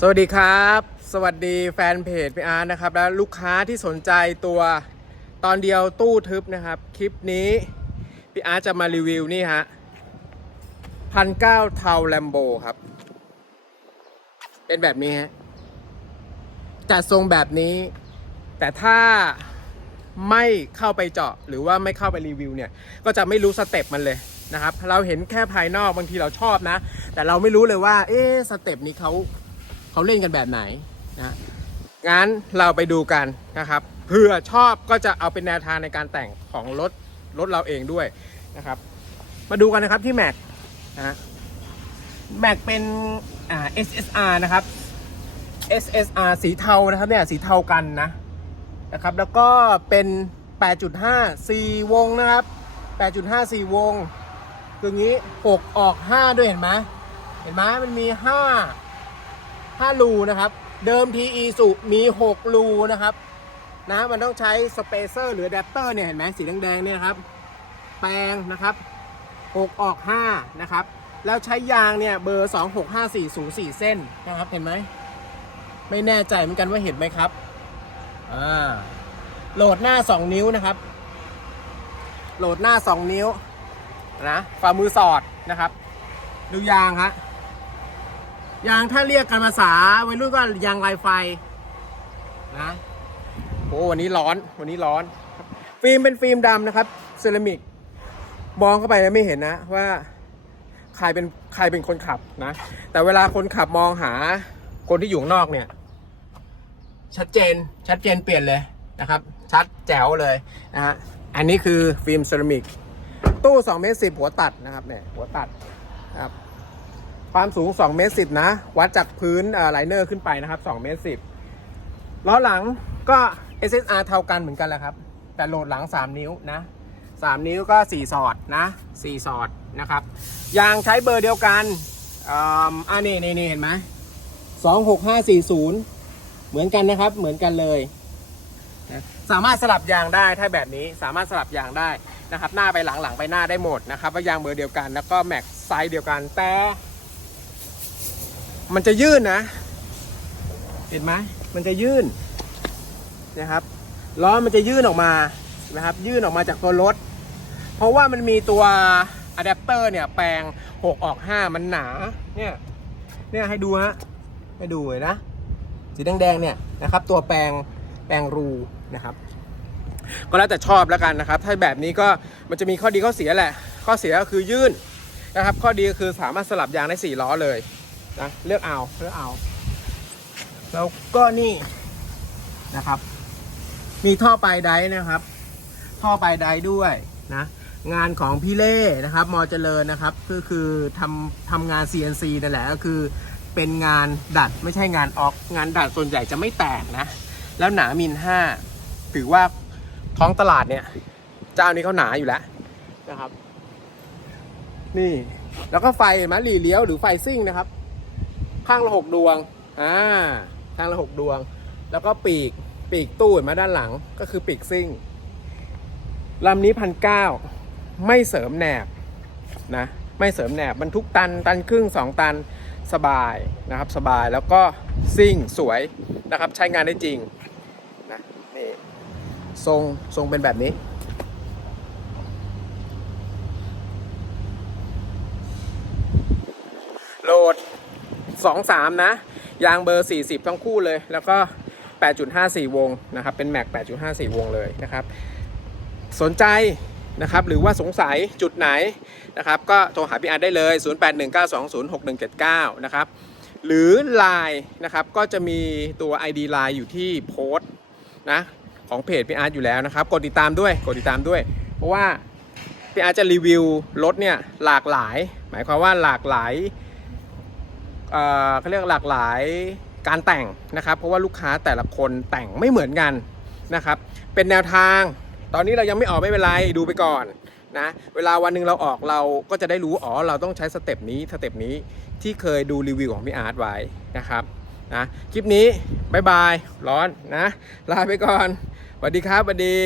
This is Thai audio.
สวัสดีครับ สวัสดีแฟนเพจพี่อาร์ตนะครับ และลูกค้าที่สนใจตัวตอนเดียวตู้ทึบนะครับ คลิปนี้พี่อาร์ตจะมารีวิวนี่ฮะพันเก้าเทาแลมโบครับ เป็นแบบนี้ฮะจัดทรงแบบนี้ แต่ถ้าไม่เข้าไปเจาะหรือว่าไม่เข้าไปรีวิวเนี่ย ก็จะไม่รู้สเต็ปมันเลยนะครับ เราเห็นแค่ภายนอกบางทีเราชอบนะ แต่เราไม่รู้เลยว่า เอ๊สเต็ปนี้เขา เขาเล่นกันแบบไหนนะงั้นเราไปดูกันนะครับเผื่อชอบก็จะเอาเป็นแนวทางในการแต่งของรถรถเราเองด้วยนะครับ มาดูกันนะครับที่แม็กนะฮะแม็กเป็นอ่า SSR นะครับ SSR สีเทานะครับเนี่ยสีเทากันนะนะครับ แล้วก็เป็น 8.5 4 วงนะครับ 8.5 4 วงคืองี้ 6 ออก 5 ด้วยเห็นไหมเห็นไหมมันมี 5 5 รูนะครับ เดิมทีอีสุมี 6 รูนะครับนะมันต้องใช้สเปเซอร์หรืออะแดปเตอร์เนี่ยเห็นไหมสีแดงๆเนี่ยครับ แปลงนะครับ 6 ออก 5 นะครับ แล้วใช้ยางเนี่ยเบอร์ 26540 4เส้นนะครับเห็นไหม ไม่แน่ใจเหมือนกันว่าเห็นไหมครับอ่าโหลดหน้า 2 นิ้วนะครับ โหลดหน้า 2 นิ้วนะฝ่ามือสอดนะครับ ดูยางฮะ ยางถ้าเรียกกันภาษาวัยรุ่นก็ยางลายไฟนะโอ้วันนี้ร้อนวันนี้ร้อน ฟิล์มเป็นฟิล์มดำนะครับเซรามิกมองเข้าไปแล้วไม่เห็นนะว่าใครเป็นใครเป็นคนขับนะ แต่เวลาคนขับมองหาคนที่อยู่ข้างนอกเนี่ย ชัดเจนชัดเจนเปลี่ยนเลยนะครับ ชัดแจ๋วเลยนะฮะอันนี้คือฟิล์มเซรามิกตู้2เมตร10หัวตัดนะครับเนี่ยหัวตัดนะครับ ความสูง2เมตร10นะ วัดจากพื้นไลเนอร์ขึ้นไปนะครับ2เมตร10ล้อหลังก็ SSR เท่ากันเหมือนกันแหละครับ แต่โหลดหลัง 3 นิ้วนะ 3 นิ้วก็ 4 สอดนะ 4 สอดนะครับ ยางใช้เบอร์เดียวกันอ่านี่นี่นี่เห็นไหม26540เหมือนกันนะครับ เหมือนกันเลยนะสามารถสลับยางได้ถ้าแบบนี้สามารถสลับยางได้นะครับ หน้าไปหลังหลังไปหน้าได้หมดนะครับว่ายางเบอร์เดียวกัน แล้วก็แม็กไซส์เดียวกันแต่ มันจะยื่นนะ เห็นไหมมันจะยื่นนะครับล้อมันจะยื่นออกมานะครับ ยื่นออกมาจากตัวรถ เพราะว่ามันมีตัวอะแดปเตอร์เนี่ยแปลง 6 ออก 5 มันหนา เนี่ย เนี่ยให้ดูฮะ ให้ดูเลยนะ สีแดงๆเนี่ยนะครับ ตัวแปลง แปลงรูนะครับ ก็แล้วแต่ชอบแล้วกันนะครับ ถ้าแบบนี้ก็มันจะมีข้อดีข้อเสียแหละ ข้อเสียก็คือยื่นนะครับ ข้อดีก็คือสามารถสลับยางได้ 4 ล้อเลย นะเลือกเอาเลือกเอา แล้วก็นี่นะครับ มีท่อปลายไดนะครับ ท่อปลายไดด้วยนะ งานของพี่เล่นะครับมอเจริญนะครับ ก็คือทำทำงาน CNC นั่นแหละก็คือเป็นงานดัดไม่ใช่งานออก งานดัดส่วนใหญ่จะไม่แตกนะ แล้วหนามิลห้าถือว่าท้องตลาดเนี่ย เจ้านี้เขาหนาอยู่แล้วนะครับ นี่ แล้วก็ไฟเห็นไหมหลีเลี้ยวหรือไฟซิ่งนะครับ ข้างละหกดวงอ่าข้างละหกดวง แล้วก็ปีกปีกตู้มาด้านหลังก็คือปีกซิ่งลำนี้พันเก้าไม่เสริมแหนบนะไม่เสริมแหนบบรรทุกตันตันครึ่งสองตันสบายนะครับสบายแล้วก็ซิ่งสวยนะครับใช้งานได้จริงนะนี่ทรงทรงเป็นแบบนี้ โหลด 2 3 นะ ยางเบอร์ 40 ทั้งคู่เลย แล้วก็ 8.54 วงนะครับ เป็นแม็ก 8.54 วงเลยนะครับ สนใจนะครับ หรือว่าสงสัยจุดไหนนะครับ ก็โทรหาพี่อาร์ตได้เลย 0819206179 นะครับ หรือ Line นะครับ ก็จะมีตัว ID Line อยู่ที่โพสต์นะของเพจพี่อาร์ตอยู่แล้วนะครับ กดติดตามด้วย กดติดตามด้วย เพราะว่าพี่อาร์ตจะรีวิวรถเนี่ยหลากหลาย หมายความว่าหลากหลาย เขาเรียกหลากหลายการแต่งนะครับ เพราะว่าลูกค้าแต่ละคนแต่งไม่เหมือนกันนะครับ เป็นแนวทาง ตอนนี้เรายังไม่ออกไม่เป็นไรดูไปก่อนนะเวลาวันหนึ่งเราออกเราก็จะได้รู้อ๋อเราต้องใช้สเต็ปนี้สเต็ปนี้ที่เคยดูรีวิวของพี่อาร์ตไว้นะครับนะคลิปนี้บายบายร้อนนะลาไปก่อนสวัสดีครับสวัสดี